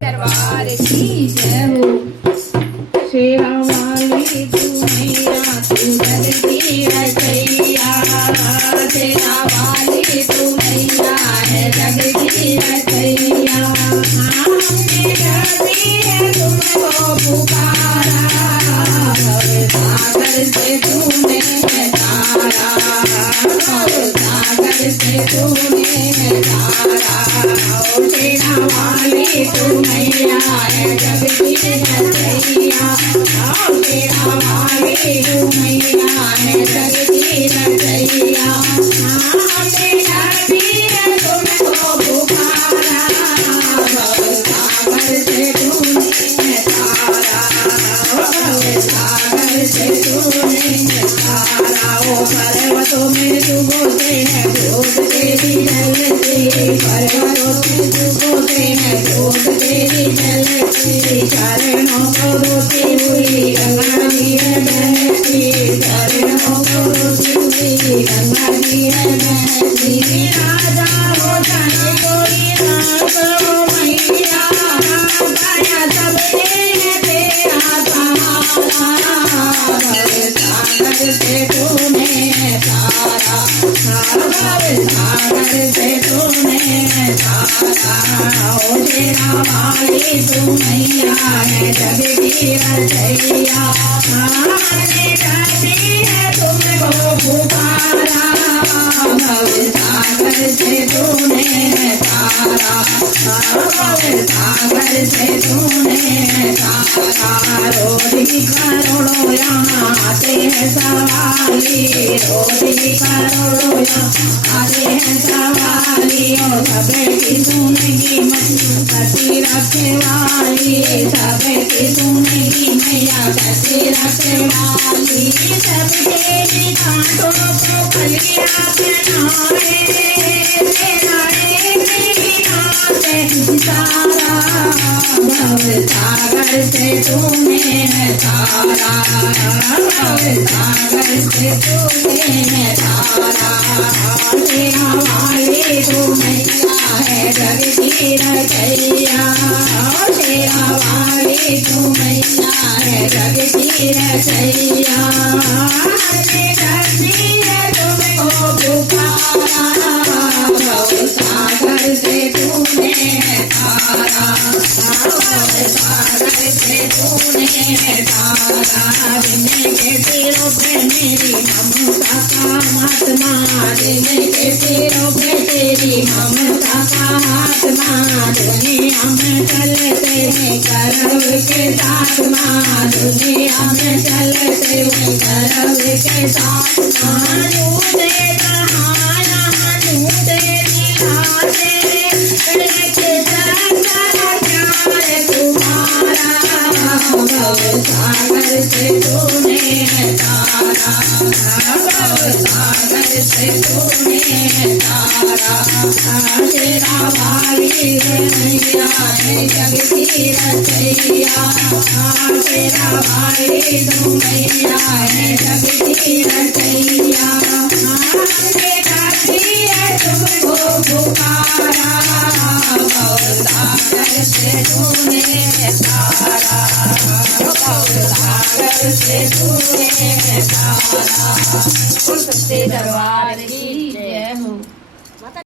दरबार की जय हो। शेरा वाली तू मैया तू जग की रचैया, शेरा वाली तू मैया है जग की रचैया। हमने धरती है तुमको पुकारा, भवसागर से तूने तारा, भवसागर से तूने तारा। शेरा वाली तू मैया है जग की रचैया, शेरा वाली तू मैया है जग की रचैया। हमने धरती है तुमको पुकारा, भवसागर से तूने तारा, भवसागर से तूने तारा। ओ पर्वतों में डूबोते हैं जोत तेरी जलती, पर्वतों में डूबोते हैं जोत तेरी जलती। चरणों को रोती हुई गंगा जी है बहती, चरणों को रोती हुई गंगा जी है बहती। राजा हो जाने कोई रात हो मैया, दया सबके है तेरा सहारा। भवसागर से तूने तारा, भवसागर से तूने तारा। ओ शेरा वाली तू मैया है जग की रचैया, हमने धरती है तुमको पुकारा, भवसागर से तूने तारा, भवसागर से तूने तारा। रोजी करोड़ों यहाँ आते हैं सवाली, रोजी करोड़ों यहाँ आते हैं सवाली। और सबकी सुनेगी कति रखे वाली, सबकी सुनेगी मैया कति रखे वाली। सबके कांटों को कलिया पहनाए, तारा भवसागर से तूने तारा, भवसागर से तूने तारा। शेरा वाली तू मैया है जग की रचैया, शेरा वाली तू मैया है जग की रचैया। हमने धरती है तुमको पुकारा, भवसागर से तूने तारा, भवसागर से तूने तारा। जिनके सिरों पे मेरी ममता का महात्मा, जिनके सिरों पे तेरी ममता का हाथमा, दुनिया में चलते हैं गर्व के साथ माँ, दुनिया में चलते हैं गर्व के साथ। हानू दे कहाना हानू दे दिलाते, लेके चलता प्यार तुम्हारा, भवसागर से तूने तारा, भवसागर से तूने तारा। शेरा वाली मैया है जग की रचैया, शेरा वाली तू मैया है जग की रचैया। हमने धरती है तुमको पुकारा, भवसागर से तूने तारा, भवसागर से तूने तारा। सच्चे दरबार की जय हो।